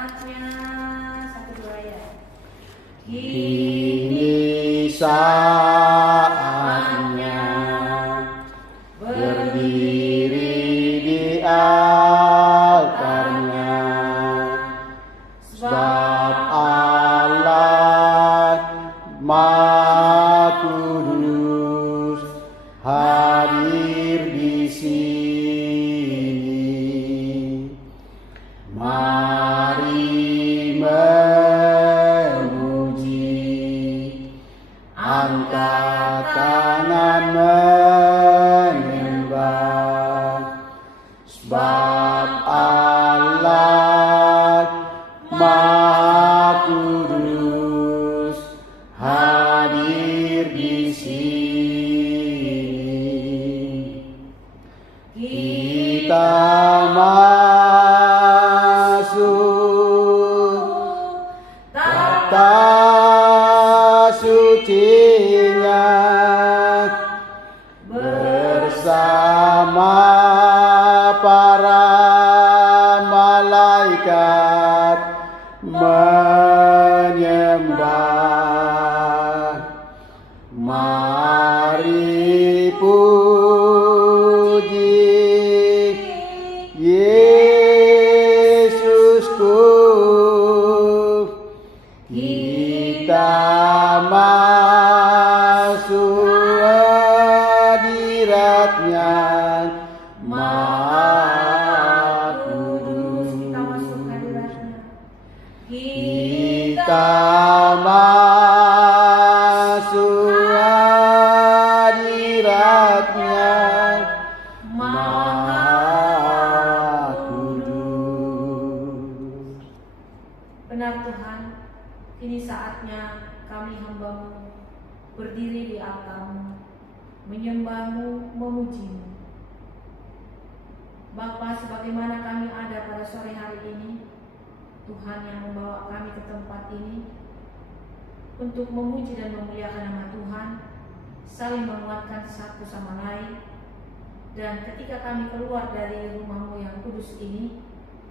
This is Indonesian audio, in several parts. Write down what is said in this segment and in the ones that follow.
saatnya, satu dua ya. Kini saatnya berdiri di altarnya, sebab Allah Maha Kudus hadir di sini. Mari memuji, angkat tangan menyembah, sebab Allah Maha Kudus hadir di sini. Kita masuk kata sucinya bersama para malaikat menyembah. Mari puji Yesusku, kita masuk hadiratnya Maha Kudus. Kita masuk hadiratnya Maha Kudus. Benar Tuhan, kini saatnya kami hamba-Mu berdiri di altar-Mu, menyembah-Mu, memuji-Mu. Bapa, sebagaimana kami ada pada sore hari ini, Tuhan yang membawa kami ke tempat ini untuk memuji dan memuliakan nama Tuhan, saling menguatkan satu sama lain. Dan ketika kami keluar dari rumah-Mu yang kudus ini,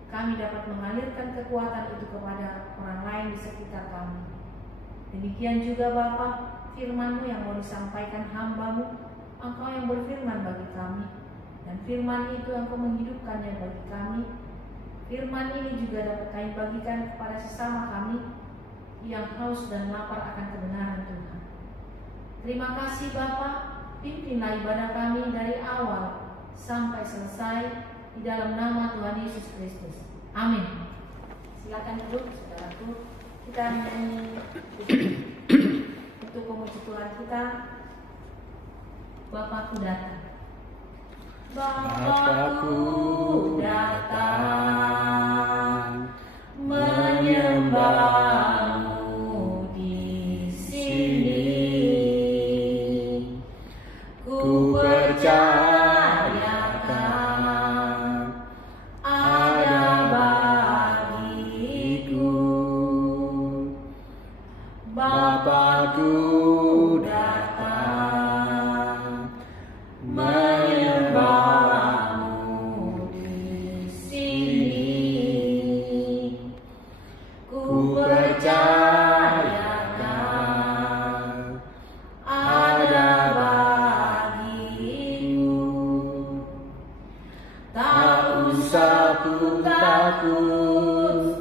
kami dapat mengalirkan kekuatan itu kepada orang lain di sekitar kami. Demikian juga Bapa, firman-Mu yang mau disampaikan hamba-Mu, Engkau yang berfirman bagi kami, dan firman itu Engkau menghidupkannya bagi kami. Firman ini juga dapat kami bagikan kepada sesama kami yang haus dan lapar akan kebenaran Tuhan. Terima kasih Bapa, pimpinlah ibadah kami dari awal sampai selesai di dalam nama Tuhan Yesus Kristus. Amin. Silakan duduk, saudaraku. Kita menyanyi untuk memuji Tuhan kita. Bapakku datang. Bapakku datang, menyembah-Mu di sini. Ku percayakan ada bagiku. Bapakku datang, menyembah-Mu di sini. Ku percayakan ada bagiku. Tak usah ku takut,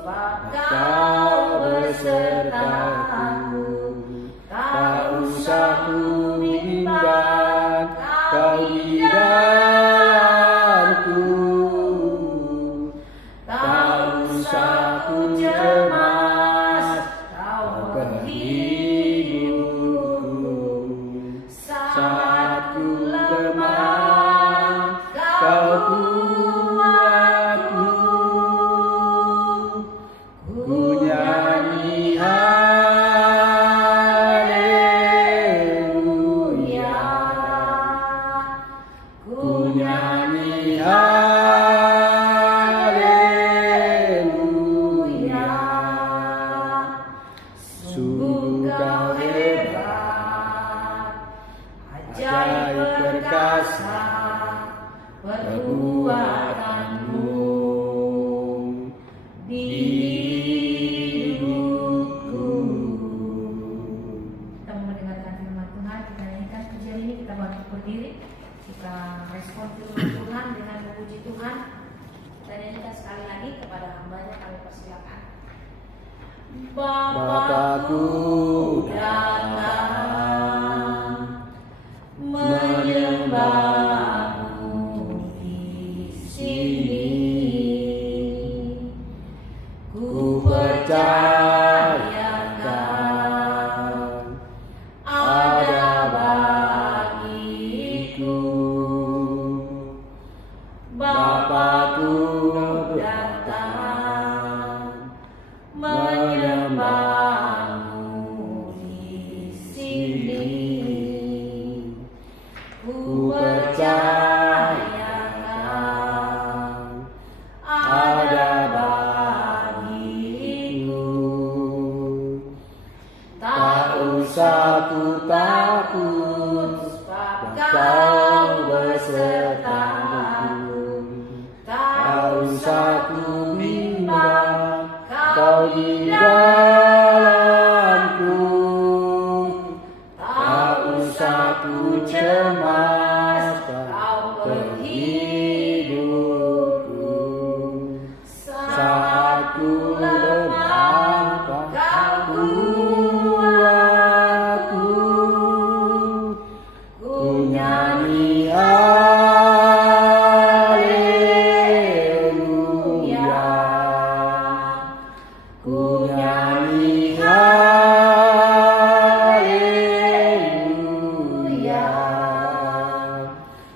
Kau besertaku. Tak usah ku bimbang, Kau di dalamku. Tak usah ku cemas, Kau penghiburku. Saat ku lemah, Kau kuatku. Ku nyanyi haleluya, ku nyanyi haleluya. hambanya kami persilakan. Bapakku datang menyembahmu di sini. Ku percayakan ada bagiku. Bapakku datang menyembahmu di sini. Ku percayakan ada bagiku. Tak usah ku takut, sebab kau besertaku. Tak usah ku bimbang, kau di dalamku. Tak usah ku cemas, kau penghidupku. Saat ku lemah, kau kuatku. Ku nyanyi haleluya. Ku nyanyi haleluya.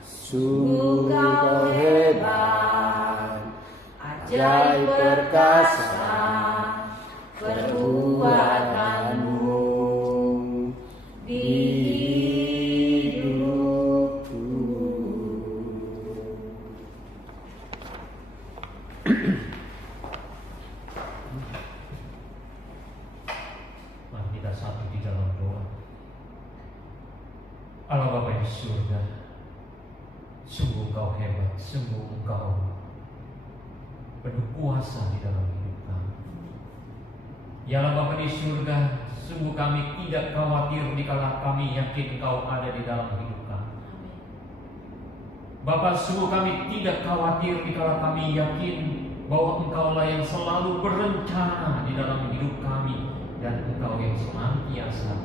Sungguh kau hebat, ajaib perkasa perbuatanmu di hidupku. Mari kita satu di dalam doa. Allah Bapa di surga, sungguh Engkau hebat, sungguh Engkau penuh kuasa di dalam hidup kami. Ya Allah Bapa di surga, sungguh kami tidak khawatir dikala kami yakin Engkau ada di dalam hidup kami. Bapa, sungguh kami tidak khawatir dikala kami yakin bahwa Engkaulah yang selalu berencana di dalam hidup kami, dan Engkau yang senantiasa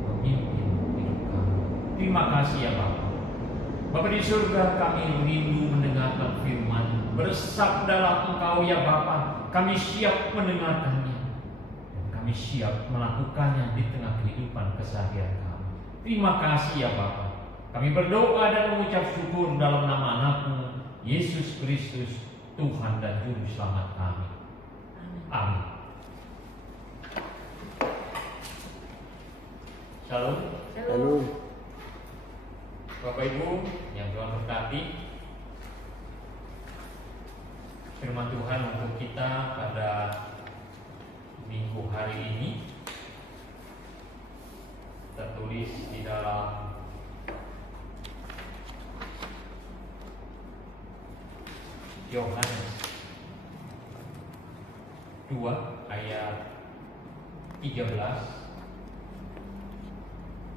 memimpin hidup kami. Terima kasih ya Bapa. Bapa di surga, kami rindu mendengarkan firman. Bersabdalah Engkau ya Bapa, kami siap mendengarkannya, dan kami siap melakukannya di tengah kehidupan keseharian kami. Terima kasih ya Bapa. Kami berdoa dan mengucap syukur dalam nama Anakmu, Yesus Kristus, Tuhan dan Juru Selamat kami. Amin. Shalom. Halo. Bapak Ibu yang Tuhan berkati, firman Tuhan untuk kita pada minggu hari ini tertulis di dalam Yohanes 2 ayat 13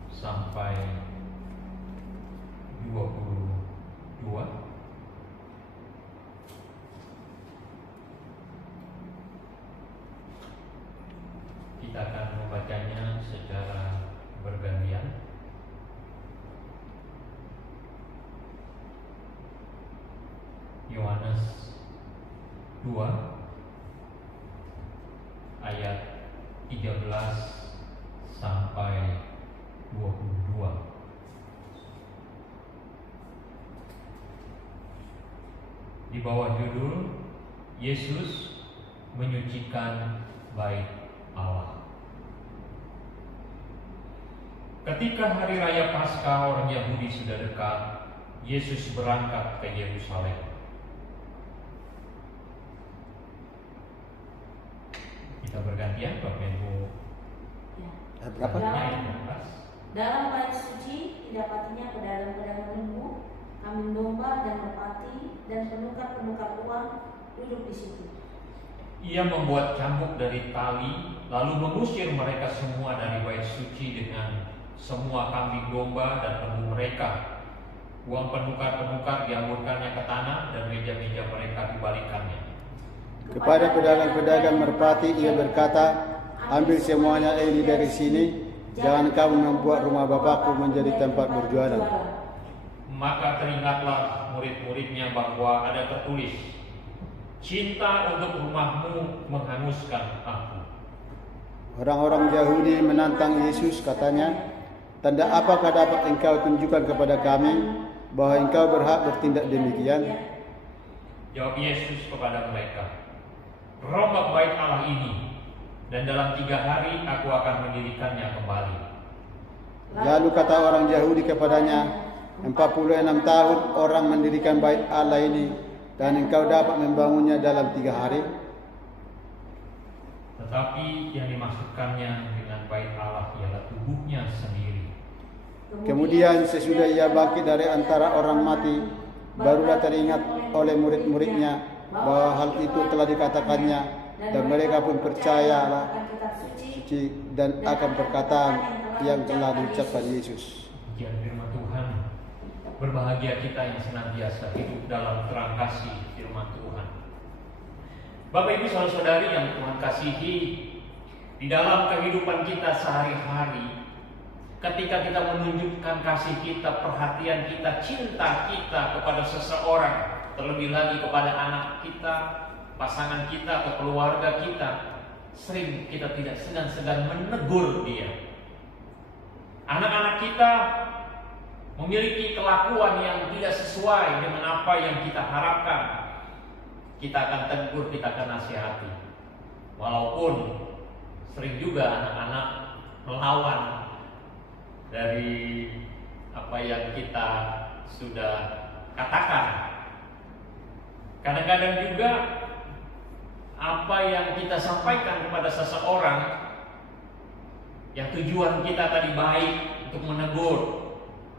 sampai 22. Kita akan membacanya secara bergantian. Yohanes 2 ayat 13 sampai 22. Di bawah judul Yesus menyucikan bait Allah. Ketika hari raya Paskah orang Yahudi sudah dekat, Yesus berangkat ke Yerusalem. Kita bergantian, Bapak Ibu. Berapa? Dalam bait suci didapatinya pedagang-pedagang lembu, kambing domba dan merpati, dan penukar-penukar uang duduk di situ. Ia membuat cambuk dari tali, lalu mengusir mereka semua dari bait suci dengan semua kambing domba dan lembu mereka. Uang penukar-penukar dihamburkannya ke tanah, dan meja-meja mereka dibalikannya. Kepada pedagang-pedagang merpati ia berkata, ambil semuanya ini dari sini, jangan kamu membuat rumah Bapakku menjadi tempat berjualan. Maka teringatlah murid-muridnya bahwa ada tertulis, cinta untuk rumahmu menghanguskan aku. Orang-orang Yahudi menantang Yesus, katanya, tanda apakah dapat engkau tunjukkan kepada kami bahwa engkau berhak bertindak demikian? Jawab Yesus kepada mereka, rombak bait Allah ini, dan dalam 3 hari aku akan mendirikannya kembali. Lalu kata orang Yahudi kepadanya, 46 tahun orang mendirikan bait Allah ini, dan engkau dapat membangunnya dalam 3 hari? Tetapi yang dimaksudkannya dengan bait Allah ialah tubuhnya sendiri. Kemudian sesudah ia bangkit dari antara orang mati, barulah teringat oleh murid-muridnya bahwa hal itu telah dikatakannya, dan mereka pun percayalah suci dan akan perkataan yang telah diucapkan Yesus. Pujian firman Tuhan. Berbahagia kita yang senantiasa hidup dalam terang kasih firman Tuhan. Bapak Ibu saudara-saudari yang Tuhan kasihi, di dalam kehidupan kita sehari-hari, ketika kita menunjukkan kasih kita, perhatian kita, cinta kita kepada seseorang, terlebih lagi kepada anak kita, pasangan kita atau keluarga kita, sering kita tidak segan-segan menegur dia. Anak-anak kita memiliki kelakuan yang tidak sesuai dengan apa yang kita harapkan, kita akan tegur, kita akan nasihati. Walaupun sering juga anak-anak melawan dari apa yang kita sudah katakan. Kadang-kadang juga apa yang kita sampaikan kepada seseorang yang tujuan kita tadi baik, untuk menegur,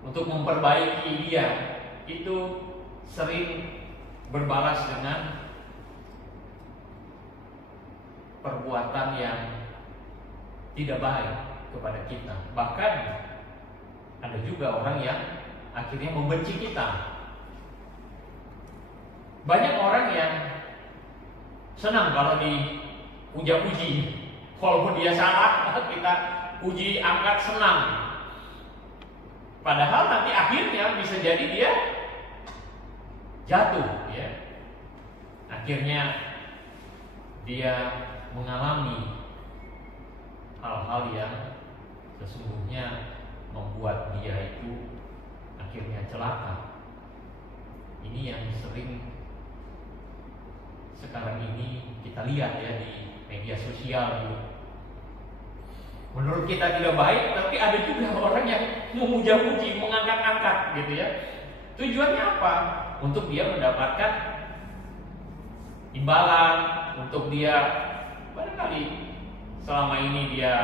untuk memperbaiki dia, itu sering berbalas dengan perbuatan yang tidak baik kepada kita. Bahkan ada juga orang yang akhirnya membenci kita. Banyak orang yang senang kalau dipuja-puji, walaupun dia salah kita puji, angkat, senang. Padahal nanti akhirnya bisa jadi dia jatuh, ya. Akhirnya dia mengalami hal-hal yang sesungguhnya membuat dia itu akhirnya celaka. Ini yang sering sekarang ini kita lihat ya di media sosial. Menurut kita tidak baik, tapi ada juga orang yang memuja-puji, mengangkat-angkat gitu ya. Tujuannya apa? Untuk dia mendapatkan imbalan, untuk dia barangkali selama ini dia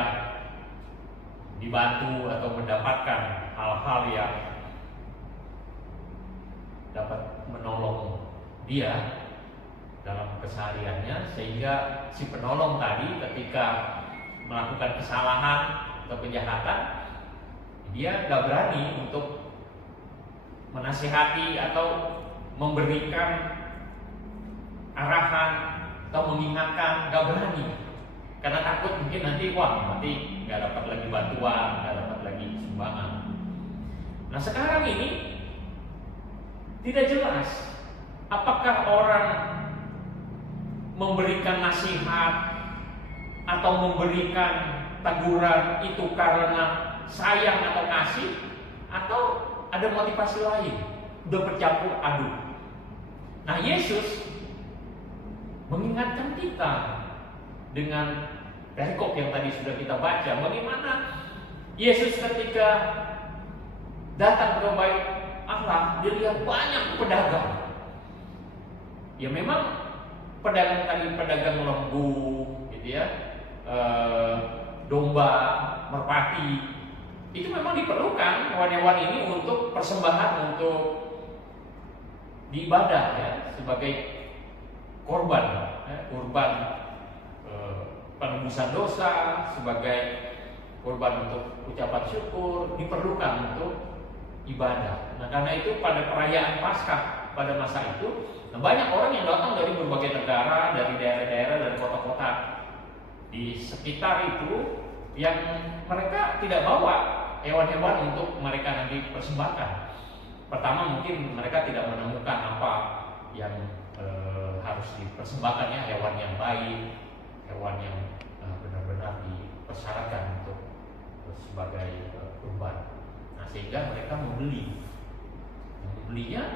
dibantu atau mendapatkan hal-hal yang dapat menolong dia dalam kesehariannya, sehingga si penolong tadi ketika melakukan kesalahan atau kejahatan, dia gak berani untuk menasihati atau memberikan arahan atau mengingatkan, gak berani, karena takut mungkin nanti nanti gak dapat lagi bantuan, gak dapat lagi sumbangan. Nah sekarang ini tidak jelas apakah orang memberikan nasihat atau memberikan teguran itu karena sayang atau kasih, atau ada motivasi lain, udah bercampur aduk. Nah Yesus mengingatkan kita dengan perikop yang tadi sudah kita baca, bagaimana Yesus ketika datang ke bait Allah, dia lihat banyak pedagang. Ya memang pedagang tadi, pedagang lembu gitu ya, domba, merpati, itu memang diperlukan hewan-hewan ini untuk persembahan, untuk diibadah ya, sebagai korban, korban penebusan dosa, sebagai korban untuk ucapan syukur, diperlukan untuk ibadah. Nah karena itu pada perayaan Paskah pada masa itu Nah, banyak orang yang datang dari berbagai negara, dari daerah-daerah, dari kota-kota di sekitar itu, yang mereka tidak bawa hewan-hewan untuk mereka nanti persembahkan. Pertama, mungkin mereka tidak menemukan apa yang harus dipersembahkan, ya, hewan yang baik, hewan yang benar-benar dipersyaratkan untuk sebagai kurban. Nah, sehingga mereka membelinya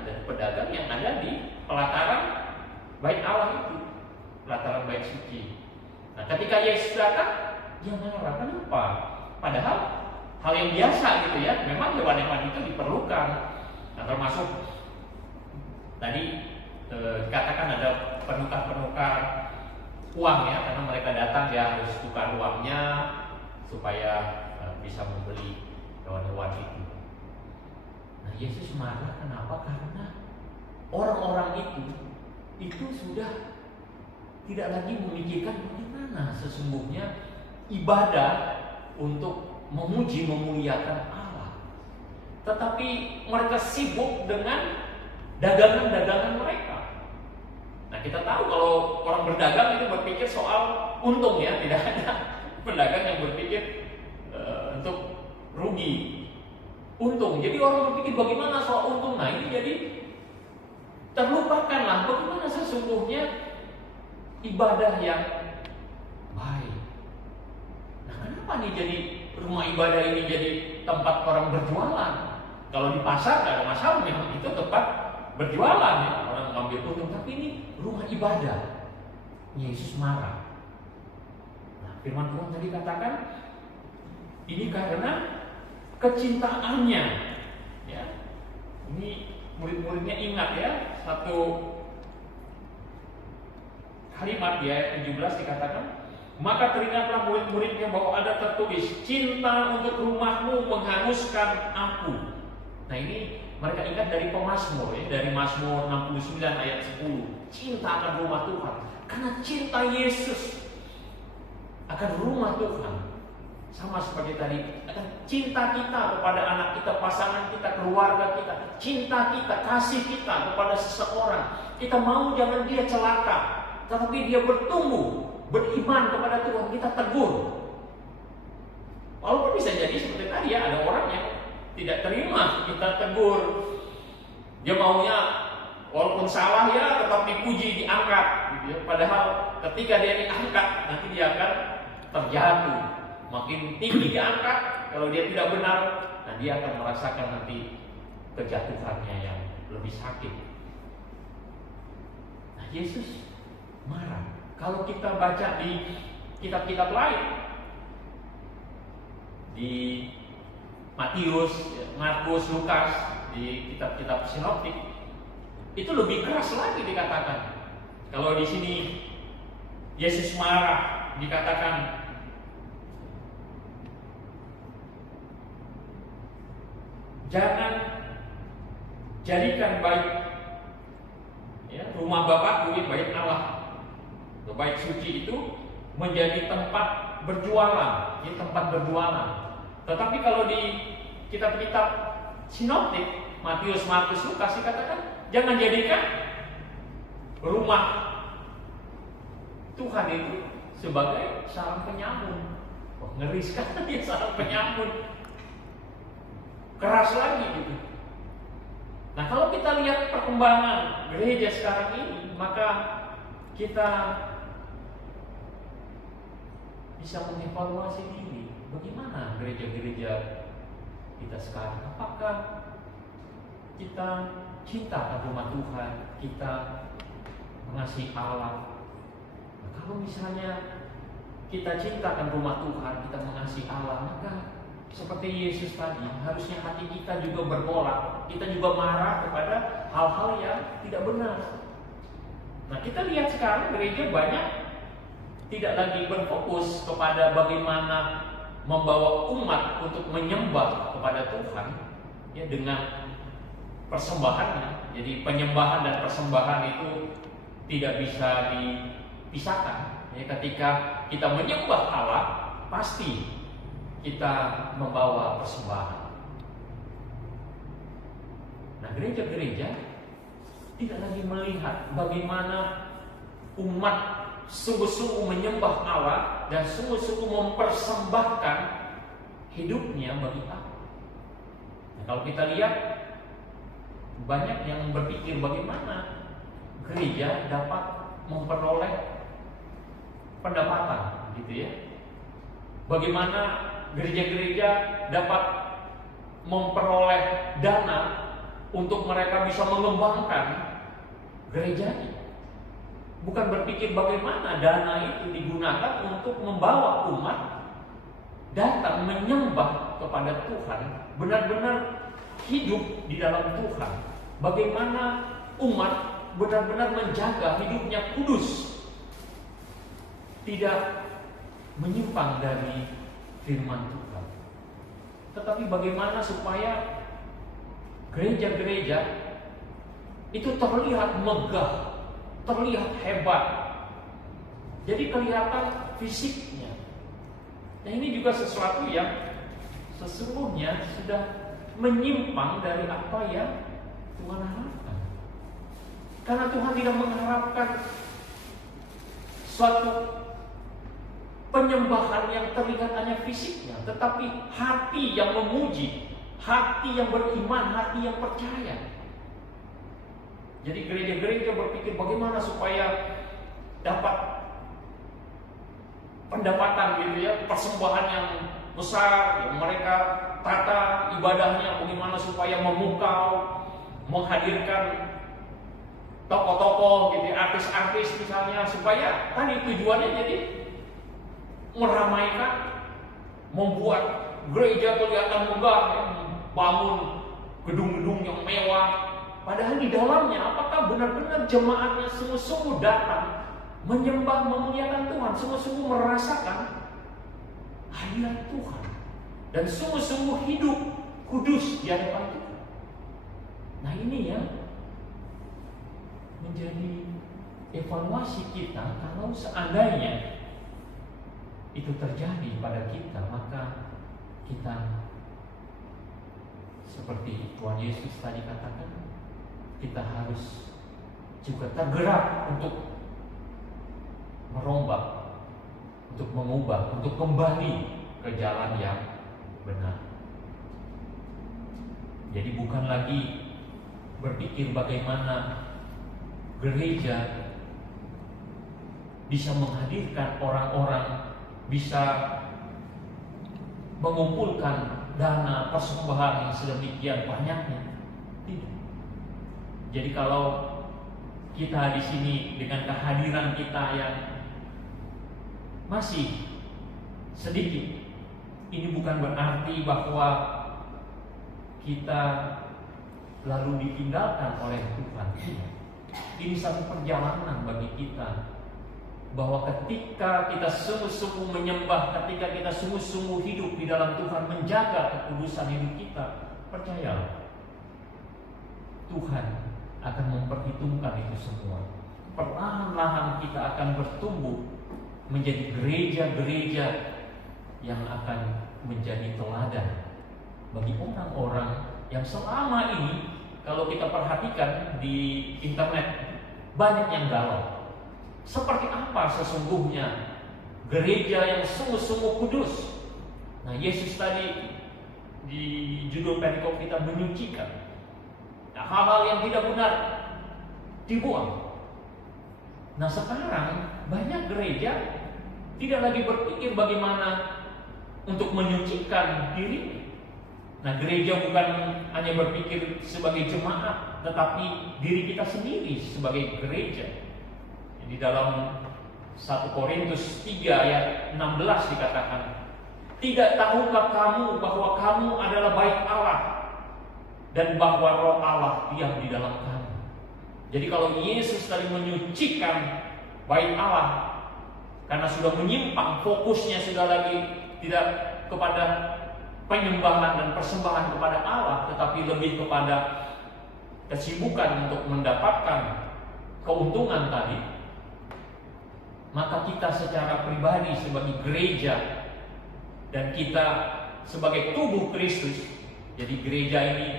dari pedagang yang ada di pelataran bait Allah itu, pelataran bait suci. Nah, ketika Yesus datang, dia marah. Kenapa? Padahal hal yang biasa gitu ya, memang hewan-hewan itu diperlukan. Nah, termasuk tadi dikatakan ada penukar-penukar uang, ya, karena mereka datang, dia harus tukar uangnya supaya bisa membeli hewan-hewan itu. Nah, Yesus marah kenapa? Karena orang-orang itu sudah tidak lagi memikirkan bagaimana sesungguhnya ibadah untuk memuji memuliakan Allah, tetapi mereka sibuk dengan dagangan-dagangan mereka. Nah, kita tahu kalau orang berdagang itu berpikir soal untung, ya, tidak ada pedagang yang berpikir untuk rugi, untung. Jadi orang berpikir bagaimana soal untung. Nah, ini jadi terlupakanlah bagaimana sesungguhnya ibadah yang baik. Nah, kenapa nih jadi rumah ibadah ini jadi tempat orang berjualan? Kalau di pasar nggak ada masalah, memang itu tempat berjualan, ya, orang mengambil untung. Tapi ini rumah ibadah. Yesus marah. Nah, firman Tuhan tadi katakan ini karena kecintaannya, ya. Ini murid-muridnya ingat, ya, satu kalimat di ayat 17 dikatakan, maka teringatlah murid-muridnya bahwa ada tertulis, cinta untuk rumahmu menghanguskan aku. Nah, ini mereka ingat dari pemazmur, ya, dari Mazmur 69 ayat 10, cinta akan rumah Tuhan. Karena cinta Yesus akan rumah Tuhan, sama seperti tadi, akan cinta kita kepada anak kita, pasangan kita, keluarga kita, cinta kita, kasih kita kepada seseorang. Kita mau jangan dia celaka, tetapi dia bertumbuh, beriman kepada Tuhan, kita tegur. Walaupun bisa jadi seperti tadi, ya, ada orang yang tidak terima kita tegur. Dia maunya walaupun salah, ya, tetap dipuji, diangkat, gitu, ya. Padahal ketika dia diangkat, nanti dia akan terjatuh. Makin tinggi diangkat, kalau dia tidak benar, nah dia akan merasakan nanti kejatuhannya yang lebih sakit. Nah, Yesus marah. Kalau kita baca di kitab-kitab lain, di Matius, Markus, Lukas, di kitab-kitab sinoptik, itu lebih keras lagi dikatakan. Kalau di sini Yesus marah, dikatakan jangan jadikan bait, ya, rumah Bapakku, bait Allah, bait suci itu menjadi tempat berjualan, ya, tempat berjualan. Tetapi kalau di kitab-kitab sinoptik, Matius, Markus, Lukas, dikatakan jangan jadikan rumah Tuhan itu sebagai sarang penyamun. Wah, ngeri sekali, sarang penyamun. Keras lagi gitu. Nah, kalau kita lihat perkembangan gereja sekarang ini, maka kita bisa mengevaluasi diri. Bagaimana gereja-gereja kita sekarang? Apakah kita cinta akan rumah Tuhan, kita mengasihi Allah? Nah, kalau misalnya kita cinta akan rumah Tuhan, kita mengasihi Allah, maka seperti Yesus tadi, harusnya hati kita juga bergolak. Kita juga marah kepada hal-hal yang tidak benar. Nah, kita lihat sekarang gereja banyak tidak lagi berfokus kepada bagaimana membawa umat untuk menyembah kepada Tuhan, ya, dengan persembahannya. Jadi penyembahan dan persembahan itu tidak bisa dipisahkan. Ya, ketika kita menyembah Allah, pasti kita membawa persembahan. Nah, gereja-gereja tidak lagi melihat bagaimana umat sungguh-sungguh menyembah Allah dan sungguh-sungguh mempersembahkan hidupnya bagi Allah. Nah, kalau kita lihat, banyak yang berpikir bagaimana gereja dapat memperoleh pendapatan, gitu ya. Bagaimana gereja-gereja dapat memperoleh dana untuk mereka bisa mengembangkan gerejanya. Bukan berpikir bagaimana dana itu digunakan untuk membawa umat datang menyembah kepada Tuhan, benar-benar hidup di dalam Tuhan. Bagaimana umat benar-benar menjaga hidupnya kudus, tidak menyimpang dari firman Tuhan. Tetapi bagaimana supaya gereja-gereja itu terlihat megah, terlihat hebat, jadi kelihatan fisiknya. Nah, ini juga sesuatu yang sesungguhnya sudah menyimpang dari apa yang Tuhan harapkan. Karena Tuhan tidak mengharapkan suatu penyembahan yang terlihat hanya fisiknya, tetapi hati yang memuji, hati yang beriman, hati yang percaya. Jadi gereja-gereja berpikir bagaimana supaya dapat pendapatan gitu ya, persembahan yang besar, yang mereka tata ibadahnya bagaimana supaya memukau, menghadirkan tokoh-tokoh gitu, artis-artis misalnya, supaya tadi tujuannya jadi meramaikan, membuat gereja kelihatan megah, bangun gedung-gedung yang mewah. Padahal di dalamnya apakah benar-benar jemaatnya sungguh-sungguh datang menyembah, memuliakan Tuhan, sungguh-sungguh merasakan hadirat Tuhan dan sungguh-sungguh hidup kudus di hadapan Tuhan. Nah, ini yang menjadi evaluasi kita. Kalau seandainya itu terjadi pada kita, maka kita seperti Tuhan Yesus tadi katakan, kita harus juga tergerak untuk merombak, untuk mengubah, untuk kembali ke jalan yang benar. Jadi bukan lagi berpikir bagaimana gereja bisa menghadirkan orang-orang, bisa mengumpulkan dana persembahan yang sedemikian banyaknya. Tidak. Jadi kalau kita di sini dengan kehadiran kita yang masih sedikit, ini bukan berarti bahwa kita lalu ditinggalkan oleh Tuhan. Ini satu perjalanan bagi kita, bahwa ketika kita sungguh-sungguh menyembah, ketika kita sungguh-sungguh hidup di dalam Tuhan, menjaga kekudusan hidup kita, percayalah, Tuhan akan memperhitungkan itu semua. Perlahan-lahan kita akan bertumbuh menjadi gereja-gereja yang akan menjadi teladan bagi orang-orang yang selama ini, kalau kita perhatikan di internet, banyak yang galau. Seperti apa sesungguhnya gereja yang sungguh-sungguh kudus? Nah, Yesus tadi di judul perikop kita menyucikan. Nah, hal-hal yang tidak benar dibuang. Nah, sekarang banyak gereja tidak lagi berpikir bagaimana untuk menyucikan diri. Nah, gereja bukan hanya berpikir sebagai jemaat, tetapi diri kita sendiri sebagai gereja. Di dalam 1 Korintus 3 ayat 16 dikatakan, "Tidak tahukah kamu bahwa kamu adalah bait Allah dan bahwa Roh Allah diam di dalam kamu?" Jadi kalau Yesus tadi menyucikan bait Allah, karena sudah menyimpang, fokusnya sudah lagi tidak kepada penyembahan dan persembahan kepada Allah, tetapi lebih kepada kesibukan untuk mendapatkan keuntungan tadi, maka kita secara pribadi sebagai gereja dan kita sebagai tubuh Kristus, jadi gereja ini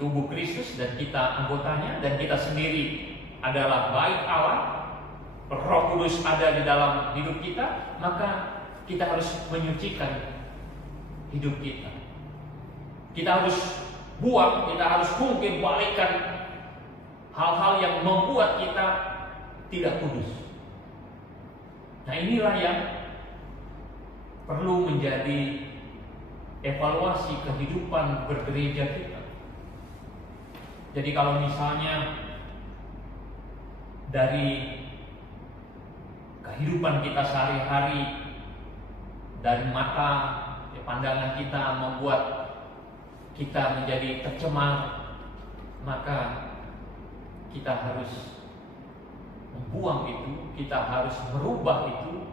tubuh Kristus dan kita anggotanya, dan kita sendiri adalah bait Allah, Roh Kudus ada di dalam hidup kita, maka kita harus menyucikan hidup kita. Kita harus buang, kita harus mungkin balikan hal-hal yang membuat kita tidak kudus. Nah, inilah yang perlu menjadi evaluasi kehidupan bergereja kita. Jadi kalau misalnya dari kehidupan kita sehari-hari, dari mata pandangan kita membuat kita menjadi tercemar, maka kita harus membuang itu, kita harus merubah itu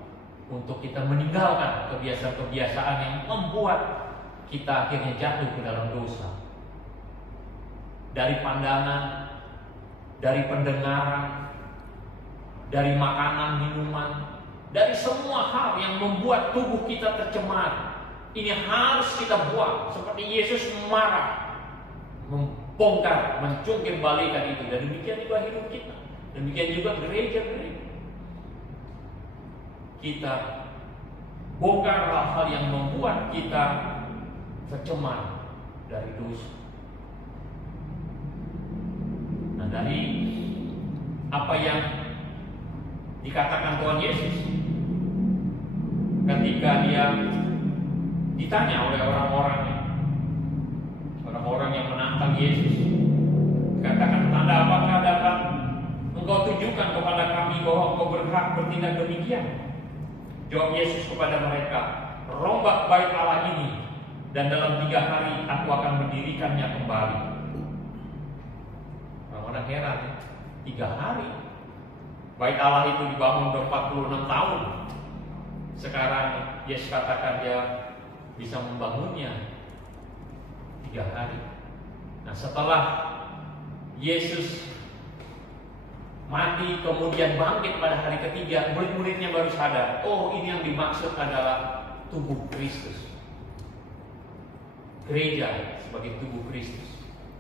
untuk kita meninggalkan kebiasaan-kebiasaan yang membuat kita akhirnya jatuh ke dalam dosa. Dari pandangan, dari pendengaran, dari makanan, minuman, dari semua hal yang membuat tubuh kita tercemar. Ini harus kita buang. Seperti Yesus marah, membongkar, mencungkir balikan itu. Dan demikian juga hidup kita. Demikian juga gereja-gereja. Kita bongkar hal-hal yang membuat kita tercemar dari dosa. Nah, dari apa yang dikatakan Tuhan Yesus ketika dia ditanya oleh orang-orang yang menantang Yesus, katakan, tanda apakah dapat engkau tunjukkan kepada kami bahwa engkau berhak bertindak demikian? Jawab Yesus kepada mereka, rombak bait Allah ini, dan dalam 3 hari aku akan mendirikannya kembali. Orang-orang heran, 3 hari bait Allah itu dibangun 46 tahun. Sekarang Yesus katakan dia bisa membangunnya 3 hari. Nah, setelah Yesus mati kemudian bangkit pada hari ketiga, murid-muridnya baru sadar, oh, ini yang dimaksud adalah tubuh Kristus. Gereja sebagai tubuh Kristus.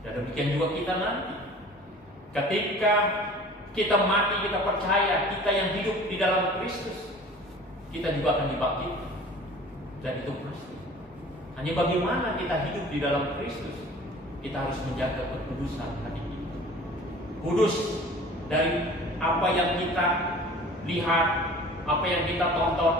Dan demikian juga kita nanti. Ketika kita mati, kita percaya, kita yang hidup di dalam Kristus, kita juga akan dibangkitkan. Dan itu pasti. Hanya bagaimana kita hidup di dalam Kristus, kita harus menjaga kekudusan hati kita. Kudus dari apa yang kita lihat, apa yang kita tonton.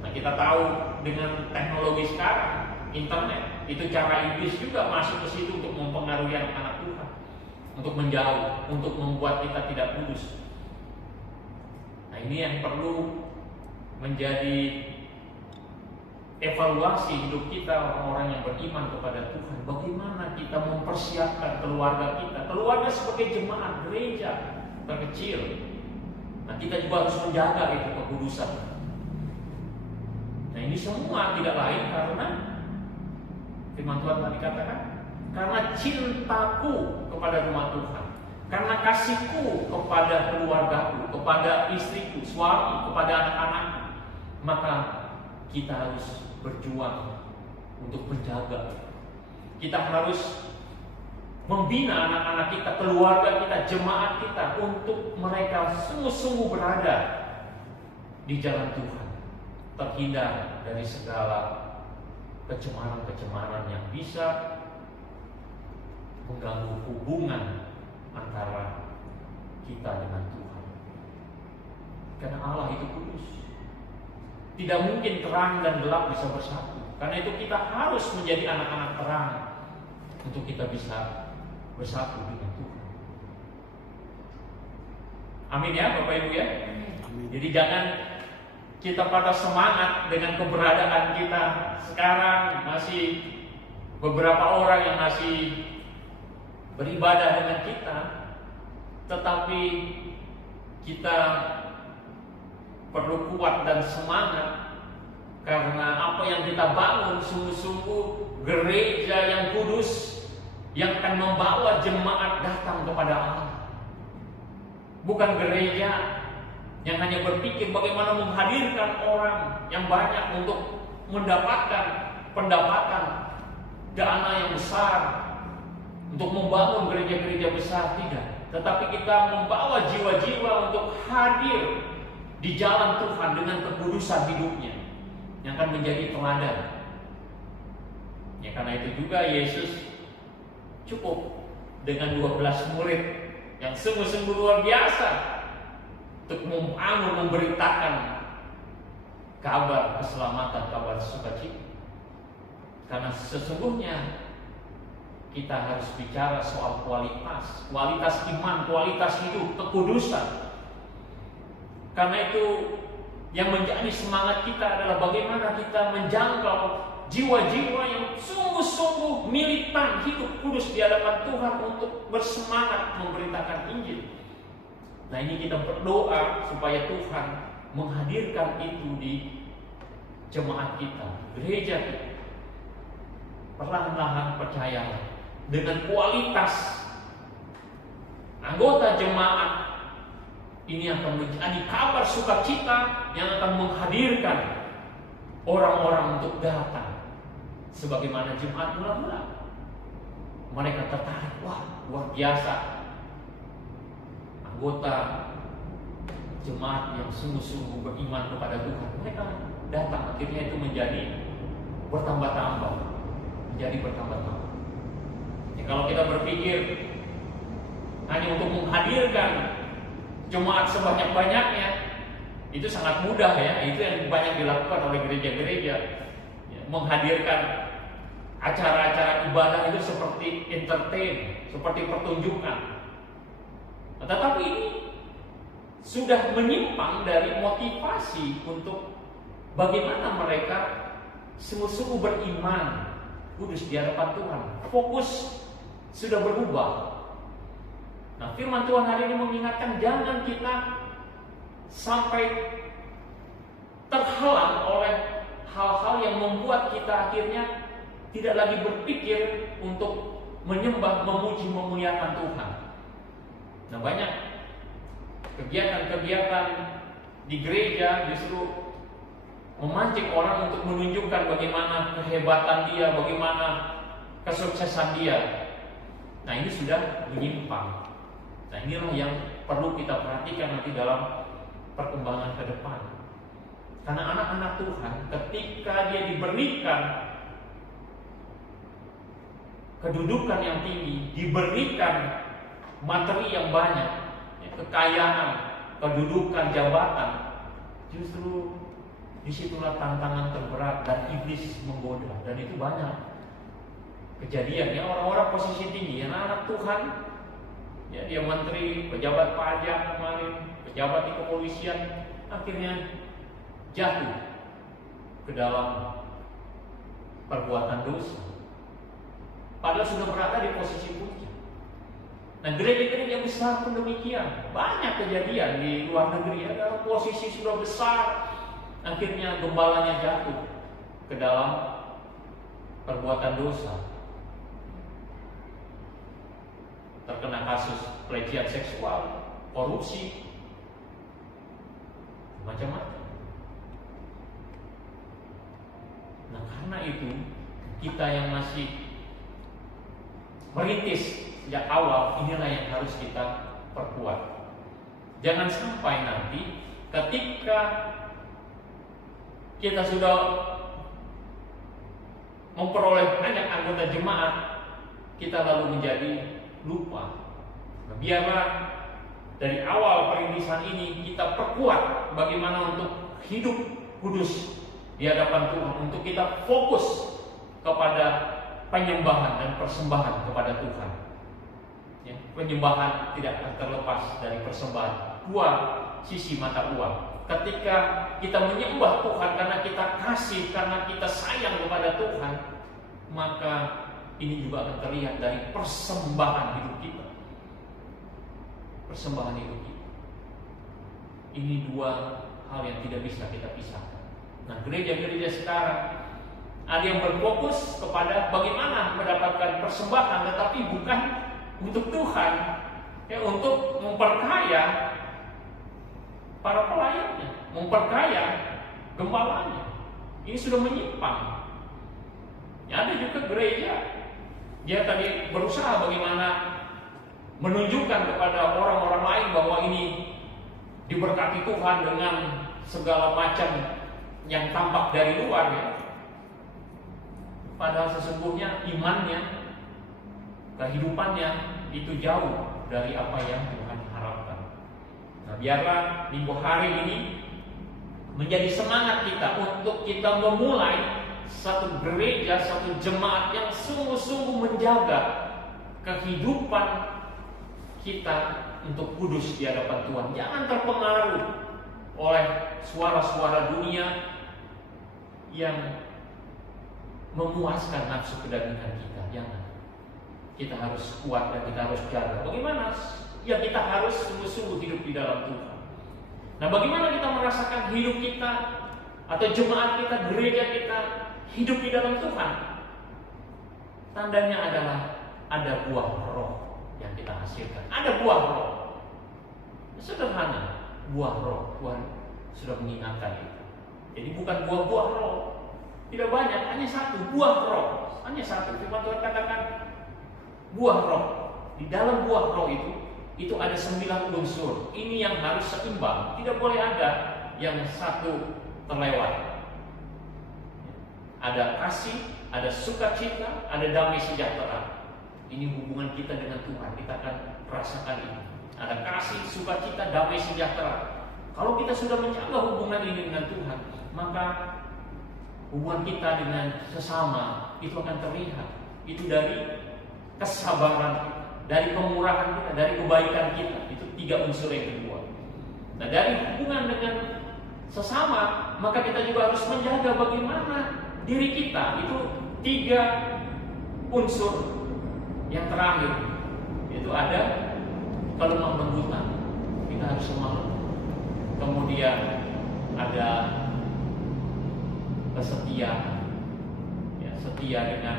Nah, kita tahu dengan teknologi sekarang, internet, itu cara iblis juga masuk ke situ untuk mempengaruhi anak-anak Tuhan, untuk menjauh, untuk membuat kita tidak kudus. Nah, ini yang perlu menjadi evaluasi hidup kita, orang-orang yang beriman kepada Tuhan. Bagaimana kita mempersiapkan keluarga kita, keluarga sebagai jemaat gereja terkecil. Nah, kita juga harus menjaga itu kekudusan. Nah, ini semua tidak lain karena firman Tuhan tadi katakan, karena cintaku kepada rumah Tuhan, karena kasihku kepada keluargaku, kepada istriku, suami, kepada anak-anakku, maka kita harus berjuang untuk menjaga. Kita harus membina anak-anak kita, keluarga kita, jemaat kita, untuk mereka sungguh-sungguh berada di jalan Tuhan, terhindar dari segala kecemaran-kecemaran yang bisa mengganggu hubungan antara kita dengan Tuhan. Karena Allah itu kudus. Tidak mungkin terang dan gelap bisa bersatu. Karena itu kita harus menjadi anak-anak terang untuk kita bisa bersatu dengan Tuhan. Amin ya Bapak Ibu ya. Amin. Jadi jangan kita patah semangat dengan keberadaan kita sekarang. Masih beberapa orang yang masih beribadah dengan kita, tetapi kita perlu kuat dan semangat, karena apa yang kita bangun sungguh-sungguh gereja yang kudus, yang akan membawa jemaat datang kepada Allah. Bukan gereja yang hanya berpikir bagaimana menghadirkan orang yang banyak untuk mendapatkan pendapatan dana yang besar, untuk membangun gereja-gereja besar, tidak. Tetapi kita membawa jiwa-jiwa untuk hadir di jalan Tuhan dengan kekudusan hidupnya yang akan menjadi teladan. Ya, karena itu juga Yesus cukup dengan 12 murid yang sungguh-sungguh luar biasa untuk membangun, memberitakan kabar keselamatan, kabar sukacita. Karena sesungguhnya kita harus bicara soal kualitas iman, kualitas hidup, kekudusan. Karena itu yang menjadi semangat kita adalah bagaimana kita menjangkau jiwa-jiwa yang sungguh-sungguh militan hidup kudus di hadapan Tuhan untuk bersemangat memberitakan Injil. Nah, ini kita berdoa supaya Tuhan menghadirkan itu di jemaat kita, gereja kita. Perlahan-lahan percayalah, dengan kualitas anggota jemaat ini akan menjadi kabar sukacita yang akan menghadirkan orang-orang untuk datang. Sebagaimana jemaat mula-mula, mereka tertarik, wah luar biasa, anggota jemaat yang sungguh-sungguh beriman kepada Tuhan. Mereka datang, akhirnya itu menjadi bertambah-tambah. Ya, kalau kita berpikir hanya untuk menghadirkan jemaat sebanyak-banyaknya, itu sangat mudah ya. Itu yang banyak dilakukan oleh gereja-gereja, ya, menghadirkan acara-acara ibadah itu seperti entertain, seperti pertunjukan. Tetapi ini sudah menyimpang dari motivasi untuk bagaimana mereka sungguh-sungguh beriman kudus di hadapan Tuhan. Fokus sudah berubah. Nah, firman Tuhan hari ini mengingatkan jangan kita sampai terhalang oleh hal-hal yang membuat kita akhirnya tidak lagi berpikir untuk menyembah, memuji, memuliakan Tuhan. Nah, banyak kegiatan-kegiatan di gereja justru memancing orang untuk menunjukkan bagaimana kehebatan dia, bagaimana kesuksesan dia. Nah, ini sudah menyimpang. Nah, inilah yang perlu kita perhatikan nanti dalam perkembangan ke depan. Karena anak-anak Tuhan ketika dia diberikan kedudukan yang tinggi, diberikan materi yang banyak, ya, kekayaan, kedudukan, jabatan, justru disitulah tantangan terberat dan iblis menggoda. Dan itu banyak kejadian ya, orang-orang posisi tinggi, anak Tuhan, ya, dia menteri, pejabat pajak kemarin, pejabat di kepolisian, akhirnya jatuh ke dalam perbuatan dosa. Padahal sudah berada di posisi puncak. Nah, gereja-gereja besar pun demikian. Banyak kejadian di luar negeri, ya, dalam posisi sudah besar, akhirnya gembalanya jatuh ke dalam perbuatan dosa, terkena kasus pelecehan seksual, korupsi, macam-macam. Nah, karena itu kita yang masih merintis sejak awal, inilah yang harus kita perkuat. Jangan sampai nanti ketika kita sudah memperoleh banyak anggota jemaat, kita lalu menjadi lupa. Nah, biarlah dari awal perintisan ini kita perkuat bagaimana untuk hidup kudus di hadapan Tuhan, untuk kita fokus kepada penyembahan dan persembahan kepada Tuhan. Ya, penyembahan tidak akan terlepas dari persembahan. Dua sisi mata uang. Ketika kita menyembah Tuhan karena kita kasih, karena kita sayang kepada Tuhan, maka ini juga akan terlihat dari persembahan hidup kita. Persembahan hidup kita. Ini dua hal yang tidak bisa kita pisahkan. Nah, gereja-gereja sekarang ada yang berfokus kepada bagaimana mendapatkan persembahan, tetapi bukan untuk Tuhan, ya, untuk memperkaya para pelayannya, memperkaya gembalanya. Ini sudah menyimpang. Ya, ada juga gereja Dia tadi berusaha bagaimana menunjukkan kepada orang-orang lain bahwa ini diberkati Tuhan dengan segala macam yang tampak dari luar ya. Padahal sesungguhnya imannya, kehidupannya itu jauh dari apa yang Tuhan harapkan. Nah, biarlah minggu hari ini menjadi semangat kita untuk kita memulai satu gereja, satu jemaat yang sungguh-sungguh menjaga kehidupan kita untuk kudus di hadapan Tuhan. Jangan terpengaruh oleh suara-suara dunia yang memuaskan nafsu kedagingan kita. Jangan. Kita harus kuat dan kita harus jaga. Bagaimana? Ya kita harus sungguh-sungguh hidup di dalam Tuhan. Nah, bagaimana kita merasakan hidup kita atau jemaat kita, gereja kita hidup di dalam Tuhan? Tandanya adalah ada buah roh yang kita hasilkan. Ada buah roh. Sederhana, buah roh. Tuhan sudah mengingatkan itu. Jadi bukan buah-buah roh. Tidak banyak, hanya satu, buah roh. Hanya satu. Firman Tuhan katakan buah roh. Di dalam buah roh itu ada 9 unsur. Ini yang harus seimbang. Tidak boleh ada yang satu terlewat. Ada kasih, ada sukacita, ada damai sejahtera. Ini hubungan kita dengan Tuhan. Kita akan rasakan ini. Ada kasih, sukacita, damai sejahtera. Kalau kita sudah menjaga hubungan ini dengan Tuhan, maka hubungan kita dengan sesama itu akan terlihat. Itu dari kesabaran kita, dari kemurahan kita, dari kebaikan kita. Itu 3 unsur yang kedua. Nah, dari hubungan dengan sesama, maka kita juga harus menjaga bagaimana diri kita. Itu 3 unsur yang terakhir. Itu ada kelemah lembutan. Kita harus lemah lembut. Kemudian ada kesetiaan, ya, setia dengan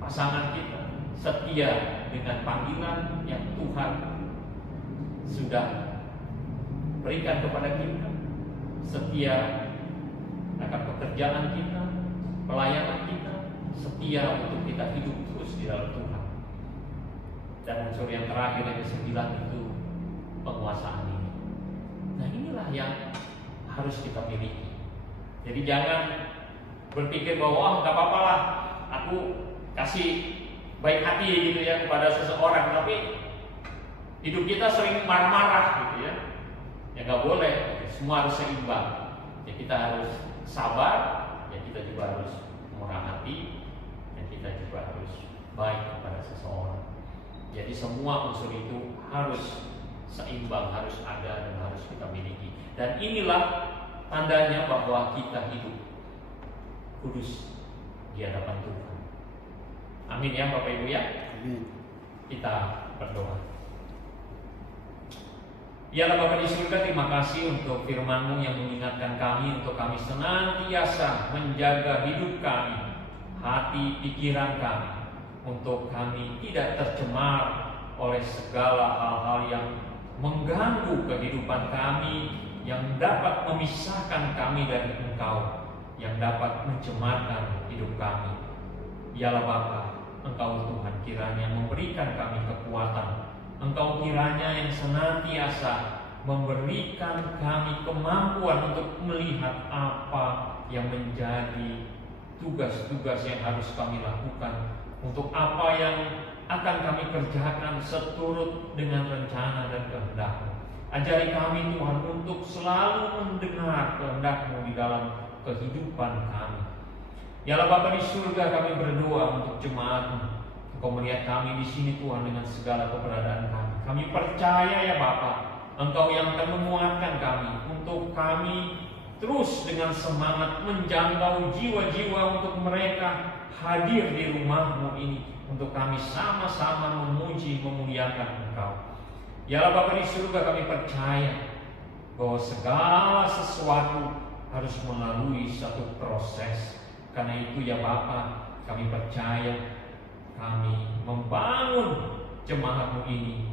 pasangan kita, setia dengan panggilan yang Tuhan sudah berikan kepada kita, setia akan pekerjaan kita, pelayanan kita, setia untuk kita hidup terus di dalam Tuhan. Dan unsur yang terakhir yang ke-9 itu penguasaan ini. Nah, inilah yang harus kita miliki. Jadi jangan berpikir bahwa nggak apa-apa lah, aku kasih baik hati gitu ya kepada seseorang, tapi hidup kita sering marah-marah gitu ya. Ya nggak boleh, semua harus seimbang. Ya kita harus sabar, ya kita juga harus murah hati, dan kita juga harus baik kepada seseorang. Jadi semua unsur itu harus seimbang, harus ada dan harus kita miliki. Dan inilah tandanya bahwa kita hidup kudus di hadapan Tuhan. Amin ya Bapak Ibu ya. Amin. Kita berdoa. Ya Allah Bapa di surga, terima kasih untuk firman-Mu yang mengingatkan kami untuk kami senantiasa menjaga hidup kami, hati pikiran kami, untuk kami tidak tercemar oleh segala hal-hal yang mengganggu kehidupan kami, yang dapat memisahkan kami dari Engkau, yang dapat mencemarkan hidup kami. Yalah Bapa, Engkau Tuhan kiranya memberikan kami kekuatan. Engkau kiranya yang senantiasa memberikan kami kemampuan untuk melihat apa yang menjadi tugas-tugas yang harus kami lakukan, untuk apa yang akan kami kerjakan seturut dengan rencana dan kehendak-Mu. Ajari kami Tuhan untuk selalu mendengar kehendak-Mu di dalam kehidupan kami. Ya Allah Bapa di surga, kami berdoa untuk jemaat-Mu. Engkau melihat kami di sini Tuhan dengan segala keberadaan kami. Kami percaya ya Bapa, Engkau yang akan menguatkan kami untuk kami terus dengan semangat menjangkau jiwa-jiwa untuk mereka hadir di rumah-Mu ini, untuk kami sama-sama memuji memuliakan Engkau. Ya Allah Bapa di surga, kami percaya bahwa segala sesuatu harus melalui satu proses. Karena itu ya Bapa, kami percaya kami membangun jemaat-Mu ini,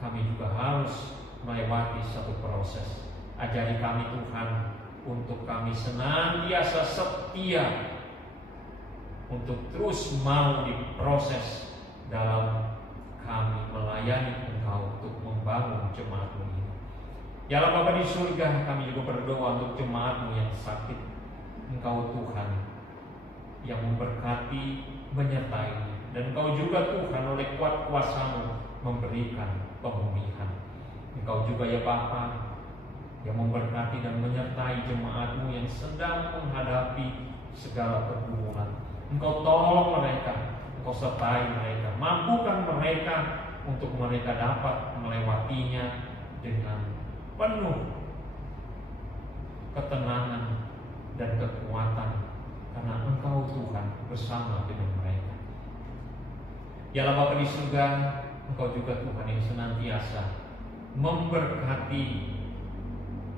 kami juga harus melewati satu proses. Ajari kami Tuhan untuk kami senantiasa setia untuk terus mau diproses dalam kami melayani Engkau untuk membangun jemaat-Mu ini. Ya Allah Bapa di surga, kami juga berdoa untuk jemaat-Mu yang sakit. Engkau Tuhan yang memberkati, menyertai, dan Engkau juga Tuhan oleh kuat kuasa-Mu memberikan pemulihan. Engkau juga ya Bapa yang memberkati dan menyertai jemaat-Mu yang sedang menghadapi segala pergumulan. Engkau tolong mereka, Engkau sertai mereka, mampukan mereka untuk mereka dapat melewatinya dengan penuh ketenangan dan kekuatan, karena Engkau Tuhan bersama dengan mereka. Ya Allah Bapa di surga, Engkau juga Tuhan yang senantiasa memberkati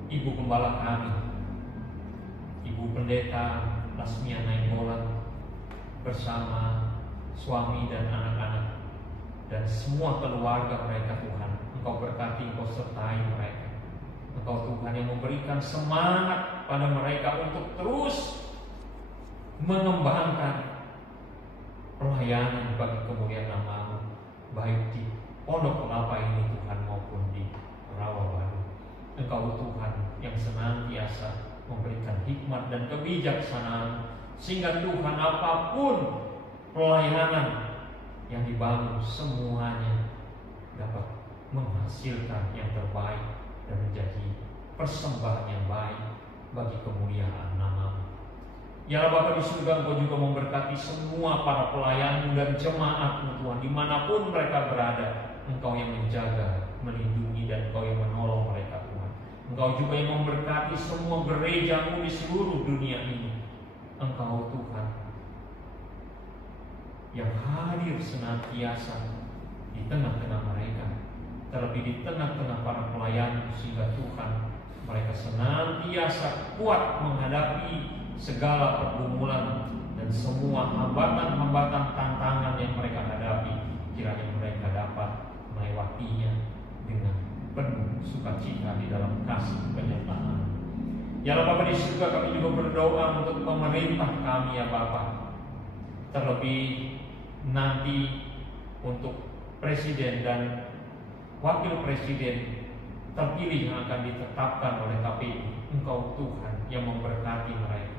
Ibu Gembala kami, Ibu Pendeta Lasmia Nainggolan, bersama suami dan anak-anak dan semua keluarga mereka Tuhan. Engkau berkati, Engkau sertai mereka. Engkau Tuhan yang memberikan semangat pada mereka untuk terus mengembangkan pelayanan bagi kemuliaan nama-Mu, baik di Pondok Kelapa ini Tuhan maupun di Rawabaru. Engkau Tuhan yang senantiasa memberikan hikmat dan kebijaksanaan, sehingga Tuhan apapun pelayanan yang dibangun semuanya dapat menghasilkan yang terbaik dan menjadi persembahan yang baik bagi kemuliaan nama-Mu. Ya Allah Bapa di surga, Engkau juga memberkati semua para pelayan-Mu dan jemaat-Mu Tuhan, dimanapun mereka berada. Engkau yang menjaga, melindungi, dan Engkau yang menolong mereka Tuhan. Engkau juga yang memberkati semua gereja-Mu di seluruh dunia ini. Engkau Tuhan yang hadir senantiasa di tengah-tengah mereka, terlebih di tengah-tengah para pelayan, sehingga Tuhan mereka senantiasa kuat menghadapi segala pergumulan dan semua hambatan-hambatan tantangan yang mereka hadapi. Kiranya mereka dapat melewatinya dengan penuh sukacita di dalam kasih penyertaan. Ya Allah Bapa di surga, kami juga berdoa untuk pemerintah kami ya Bapa, terlebih nanti untuk presiden dan wakil presiden terpilih yang akan ditetapkan oleh KPU. Engkau Tuhan yang memberkati mereka.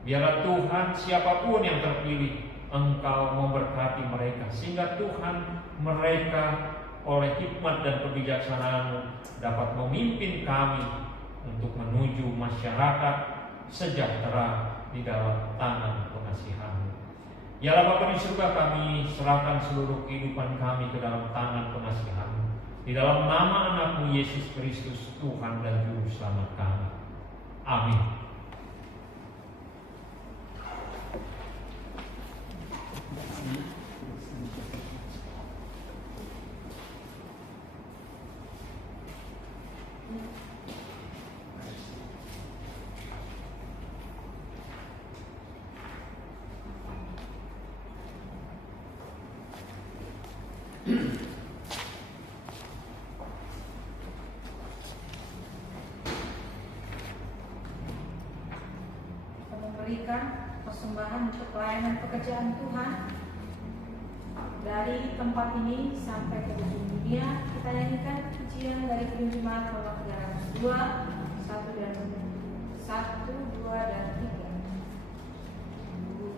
Biarlah Tuhan siapapun yang terpilih, Engkau memberkati mereka, sehingga Tuhan mereka oleh hikmat dan kebijaksanaan-Mu dapat memimpin kami untuk menuju masyarakat sejahtera di dalam tangan pengasihan-Mu. Ya Allah Bapa di surga, kami serahkan seluruh kehidupan kami ke dalam tangan pengasihan-Mu. Di dalam nama anak-Mu Yesus Kristus, Tuhan dan Juru Selamat kami. Amin. Memberikan persembahan untuk pelayanan pekerjaan Tuhan dari tempat ini sampai ke ujung dunia. Kita nyanyikan pujian dari Jemaat Nomor 302, 1 dan 3.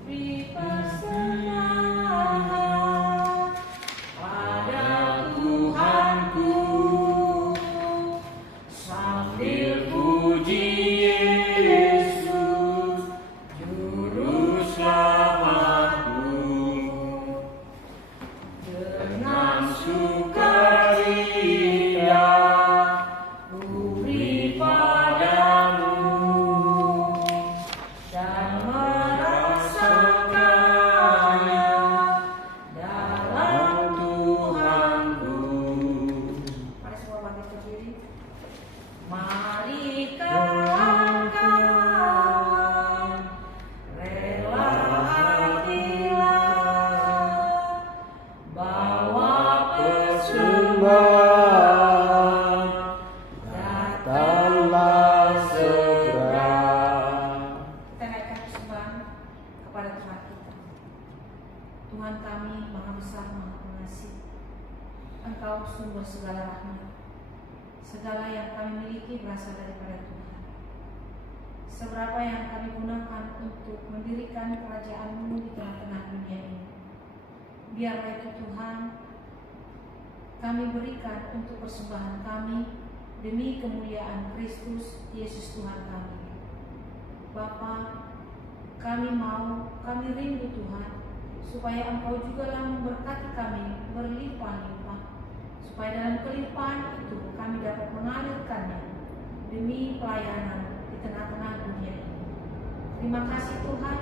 Beri persembahan pada Tuhanku sambil puji Yesus Juru Selamatku, dengan sukacita ku beri padamu seberapa yang kami gunakan untuk mendirikan kerajaan-Mu di tengah-tengah dunia ini. Biarlah itu Tuhan, kami berikan untuk persembahan kami demi kemuliaan Kristus Yesus Tuhan kami. Bapa, kami rindu Tuhan, supaya Engkau juga lah memberkati kami berlimpah-limpah, supaya dalam kelimpahan itu kami dapat mengalirkannya demi pelayanan di tengah-tengah dunia ini. Terima kasih Tuhan,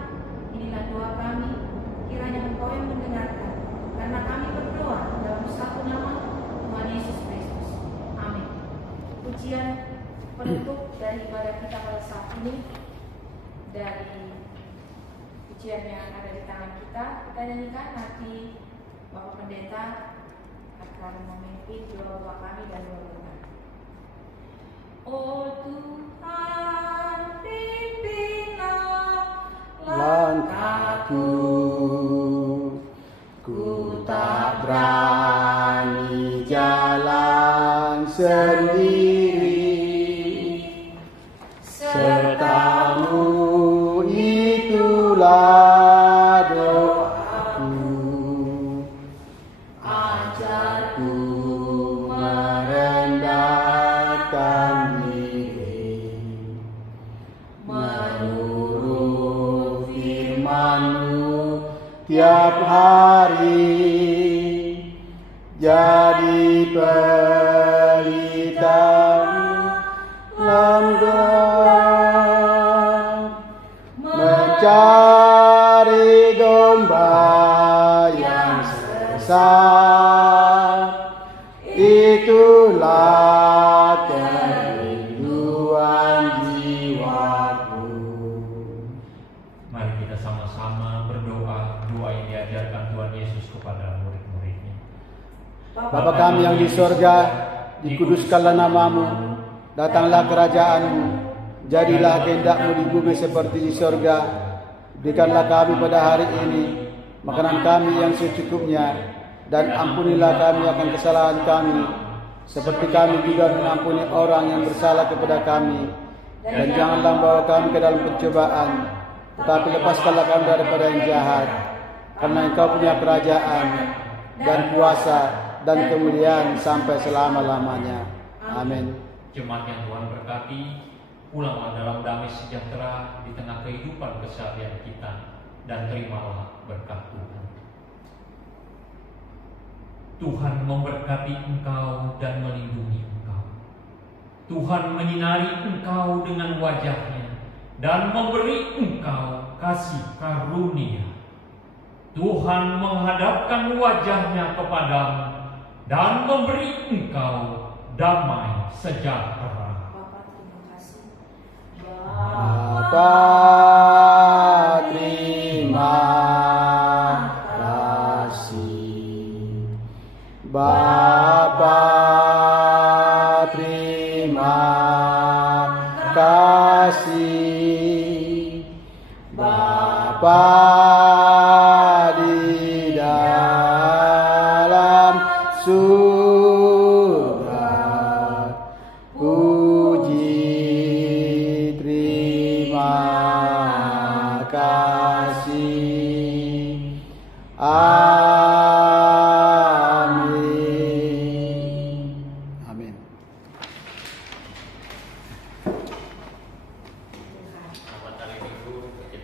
inilah doa kami, kiranya Engkau yang mendengarkan, karena kami berdoa dalam satu nama Tuhan Yesus Kristus. Amin. Pujian penutup dari ibadah kita pada saat ini dari pujian yang ada di tangan kita nyanyikan. Nanti Bapak Pendeta akan memimpin doa kami dan doa kita. Oh Tuhan, pimpinlah langkahku, ku tak berani jalan sendiri, serta-Mu itulah doaku. Ajarku merendahkan diri, menurut firman-Mu tiap hari, jadi pelita-Mu lemah, mencari domba yang sesat. Itulah kerinduan jiwaku. Mari kita sama-sama berdoa doa yang diajarkan Tuhan Yesus kepada murid-muridnya. Bapa kami yang di sorga, dikuduskanlah namamu, datanglah kerajaan-Mu, jadilah kehendak-Mu di bumi seperti di sorga. Berikanlah kami pada hari ini makanan kami yang secukupnya, dan ampunilah kami akan kesalahan kami, seperti kami juga mengampuni orang yang bersalah kepada kami. Dan janganlah membawa kami ke dalam pencobaan, tetapi lepaskanlah kami daripada yang jahat. Karena Engkau punya kerajaan dan kuasa dan kemuliaan sampai selama-lamanya. Amin. Jemaat yang Tuhan berkati, pulanglah dalam damai sejahtera di tengah kehidupan keseharian kita, dan terimalah berkat Tuhan. Tuhan memberkati engkau dan melindungi engkau. Tuhan menyinari engkau dengan wajah-Nya dan memberi engkau kasih karunia. Tuhan menghadapkan wajah-Nya kepadamu dan memberi engkau damai sejahtera. Bapak, terima kasih. Bapa, terima kasih. Bapa, terima kasih. Bapa di dalam surga, puji terima kasih.